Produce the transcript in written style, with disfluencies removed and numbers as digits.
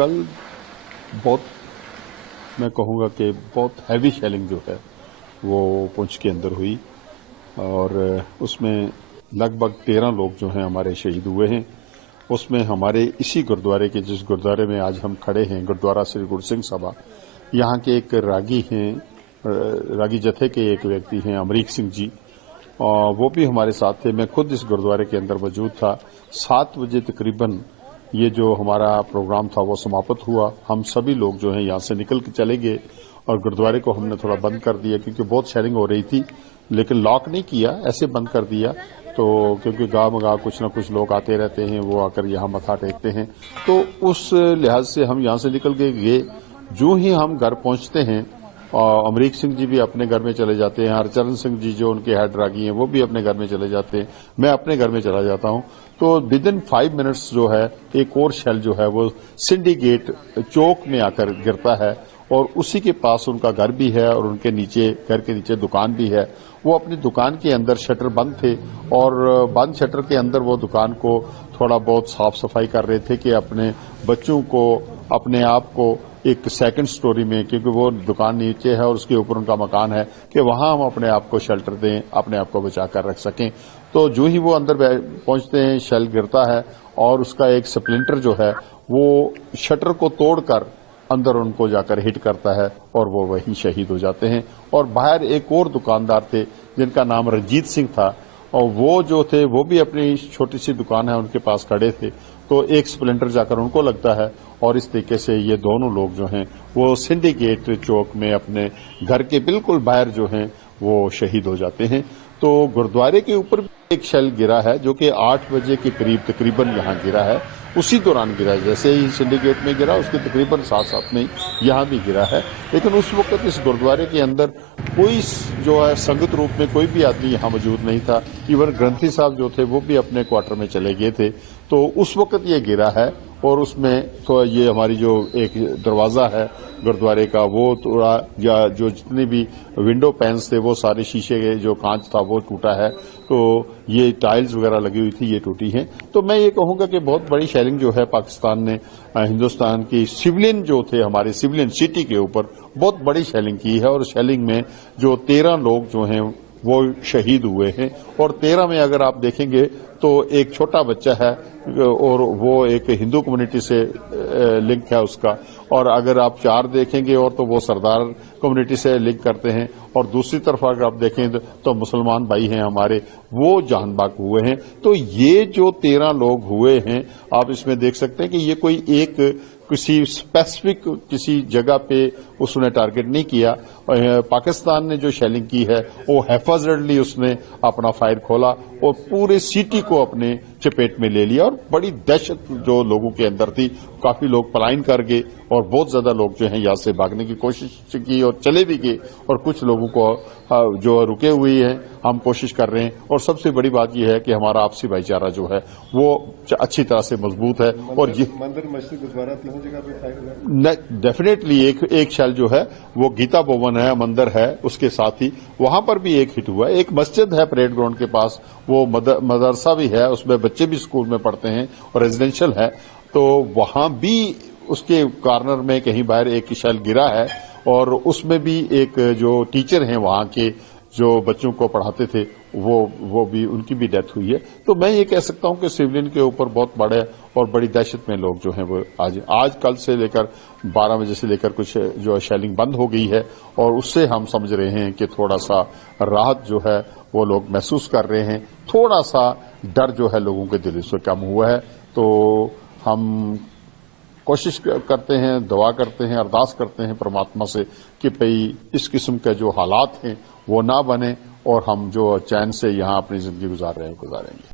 कल बहुत मैं कहूँगा कि बहुत हैवी शेलिंग जो है वो पुंछ के अंदर हुई और उसमें लगभग 13 लोग जो हैं हमारे शहीद हुए हैं। उसमें हमारे इसी गुरुद्वारे के जिस गुरुद्वारे में आज हम खड़े हैं, गुरुद्वारा श्री गुरु सिंह सभा, यहाँ के एक रागी हैं, रागी जत्थे के एक व्यक्ति हैं अमरीक सिंह जी, और वो भी हमारे साथ थे। मैं खुद इस गुरुद्वारे के अंदर मौजूद था। 7 बजे तकरीबन ये जो हमारा प्रोग्राम था वो समाप्त हुआ। हम सभी लोग जो हैं यहाँ से निकल के चले गए और गुरुद्वारे को हमने थोड़ा बंद कर दिया क्योंकि बहुत शेयरिंग हो रही थी, लेकिन लॉक नहीं किया, ऐसे बंद कर दिया। तो क्योंकि गांव में कुछ न कुछ लोग आते रहते हैं, वो आकर यहाँ मथा टेकते हैं, तो उस लिहाज से हम यहाँ से निकल के गए। जो ही हम घर पहुंचते हैं और अमरीक सिंह जी भी अपने घर में चले जाते हैं, हरचरण सिंह जी जो उनके हेड रागी हैं वो भी अपने घर में चले जाते हैं, मैं अपने घर में चला जाता हूं। तो विद इन 5 मिनट्स जो है एक और शेल जो है वो सिंडिकेट चौक में आकर गिरता है और उसी के पास उनका घर भी है और उनके नीचे, घर के नीचे दुकान भी है। वो अपनी दुकान के अंदर शटर बंद थे और बंद शटर के अंदर वो दुकान को थोड़ा बहुत साफ सफाई कर रहे थे कि अपने बच्चों को, अपने आप को एक सेकंड स्टोरी में, क्योंकि वो दुकान नीचे है और उसके ऊपर उनका मकान है, कि वहां हम अपने आप को शेल्टर दें, अपने आप को बचा कर रख सकें। तो जो ही वो अंदर पहुंचते हैं, शेल गिरता है और उसका एक स्प्लिंटर जो है वो शटर को तोड़कर अंदर उनको जाकर हिट करता है और वो वहीं शहीद हो जाते हैं। और बाहर एक और दुकानदार थे जिनका नाम रंजीत सिंह था, और वो जो थे वो भी अपनी छोटी सी दुकान है उनके पास खड़े थे, तो एक स्प्लिंटर जाकर उनको लगता है और इस तरीके से ये दोनों लोग जो हैं वो सिंडिकेट चौक में अपने घर के बिल्कुल बाहर जो हैं वो शहीद हो जाते हैं। तो गुरुद्वारे के ऊपर एक शेल गिरा है जो कि 8 बजे के करीब तकरीबन यहाँ गिरा है, उसी दौरान गिरा है। जैसे ही सिंडिकेट में गिरा उसके तकरीबन साथ में यहाँ भी गिरा है, लेकिन उस वक्त इस गुरुद्वारे के अंदर कोई जो है संगत रूप में कोई भी आदमी यहाँ मौजूद नहीं था। इवन ग्रंथी साहब जो थे वो भी अपने क्वार्टर में चले गए थे। तो उस वक्त ये गिरा है और उसमें तो ये हमारी जो एक दरवाजा है गुरुद्वारे का वो थोड़ा, या जो जितने भी विंडो पैन्स थे वो सारे शीशे के जो कांच था वो टूटा है। तो ये टाइल्स वगैरह लगी हुई थी, ये टूटी हैं। तो मैं ये कहूंगा कि बहुत बड़ी शेलिंग जो है पाकिस्तान ने हिंदुस्तान की सिविलियन जो थे, हमारे सिविलियन सिटी के ऊपर बहुत बड़ी शेलिंग की है। और शेलिंग में जो 13 लोग जो हैं वो शहीद हुए हैं और 13 में अगर आप देखेंगे तो एक छोटा बच्चा है और वो एक हिंदू कम्युनिटी से लिंक है उसका, और अगर आप 4 देखेंगे और तो वो सरदार कम्युनिटी से लिंक करते हैं, और दूसरी तरफ अगर आप देखें तो मुसलमान भाई हैं हमारे, वो जान बाक हुए हैं। तो ये जो 13 लोग हुए हैं, आप इसमें देख सकते हैं कि ये कोई एक किसी स्पेसिफिक किसी जगह पे उसने टारगेट नहीं किया। पाकिस्तान ने जो शेलिंग की है वो हैफाजतली उसने अपना फायर खोला और पूरे सिटी को अपने चपेट में ले लिया, और बड़ी दहशत जो लोगों के अंदर थी। काफी लोग पलायन कर गए और बहुत ज्यादा लोग जो हैं यहाँ से भागने की कोशिश की और चले भी गए, और कुछ लोगों को जो रुके हुए हैं हम कोशिश कर रहे हैं। और सबसे बड़ी बात यह है कि हमारा आपसी भाईचारा जो है वो अच्छी तरह से मजबूत है। और ये मंदिर, मस्जिद, गुरुद्वारा तीनों जगह पे फायर डेफिनेटली एक शेल जो है वो गीता भवन है, मंदिर है, उसके साथ ही वहां पर भी एक हिट हुआ है। एक मस्जिद है परेड ग्राउंड के पास, वो मदरसा भी है, उसमें बच्चे भी स्कूल में पढ़ते हैं और रेजिडेंशियल है, तो वहां भी उसके कॉर्नर में कहीं बाहर एक शेल गिरा है और उसमें भी एक जो टीचर हैं वहां के जो बच्चों को पढ़ाते थे वो भी, उनकी भी डेथ हुई है। तो मैं ये कह सकता हूं कि सिविलियन के ऊपर बहुत बड़े और बड़ी दहशत में लोग जो हैं वो आज कल से लेकर 12 बजे से लेकर कुछ जो शेलिंग बंद हो गई है, और उससे हम समझ रहे हैं कि थोड़ा सा राहत जो है वो लोग महसूस कर रहे हैं, थोड़ा सा डर जो है लोगों के दिल से कम हुआ है। तो हम कोशिश करते हैं, दुआ करते हैं, अरदास करते हैं परमात्मा से कि भाई इस किस्म के जो हालात हैं वो ना बने और हम जो चैन से यहाँ अपनी जिंदगी गुजारेंगे।